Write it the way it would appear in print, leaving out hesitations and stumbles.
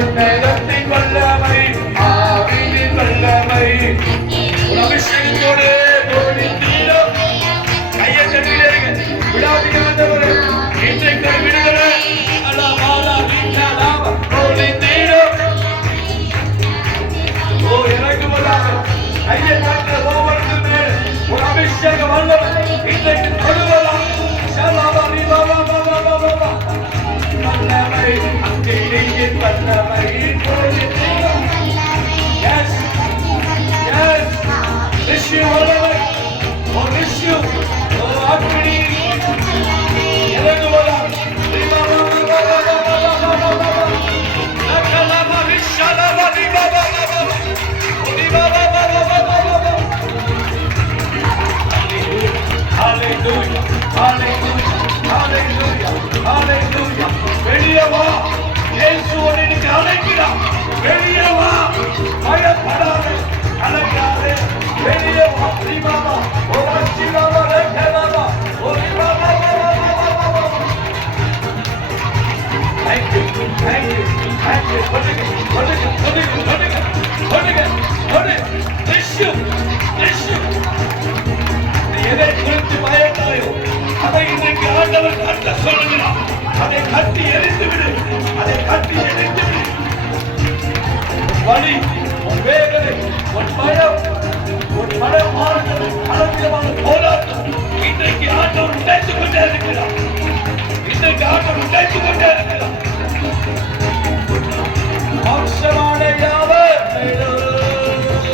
உன்னதத்தின் வல்லமை ஆவியின் வல்லமை அபிஷேகத்தோடு போதித்தீரும். கையை தட்டிலேங்க விடாதீங்க. இன்றைக்கு விடுதலை அலாமாலா வீட்டாலாம போதித்தீரும். ஓ எனக்கு வல்லாம கையை தட்ட ஒவ்வொருத்தருமே ஒரு அபிஷேக வல்லமை இன்றைக்கு கொடுவலாம். ஷலாபி பாபா பாபா பாபா வல்லமை அங்கே நீயின் வல்லமை போதித்தீரும். எஸ் எஸ் ரிஷி வல்லமை ஓ ரிஷி ஓ அக்னி எனக்கு வல்லாம். Hallelujah, hallelujah, hallelujah, hallelujah. வெளியே வா, இயேசு உன்னை அழைக்கிறார். வெளியே வா, பயப்படாதே, கலங்காதே. வெளியே வா, பாபா, ஓ சிவாபா, ரேகபாபா, ஓ Baba Baba. Thank you, thank you, thank you. கொடுங்க. எதை குறித்து பயந்தாயோ அதை இன்றைக்கு ஆண்டவர் கட்ட சொல்லுகிறார். அதை கட்டி எரிந்து விடு, அதை கட்டி எரிந்து விடு. வலி, உன் வேதனை, உன் பயம், உன் மனமாறுதல், பலவிதமான போராட்டம் இன்றைக்கு ஆண்டவர் உடைத்துக் கொண்டே இருக்கிறார். இன்றைக்கு ஆண்டவர் உடைத்துக் கொண்டே இருக்கிறார். மாம்சமான யாவர்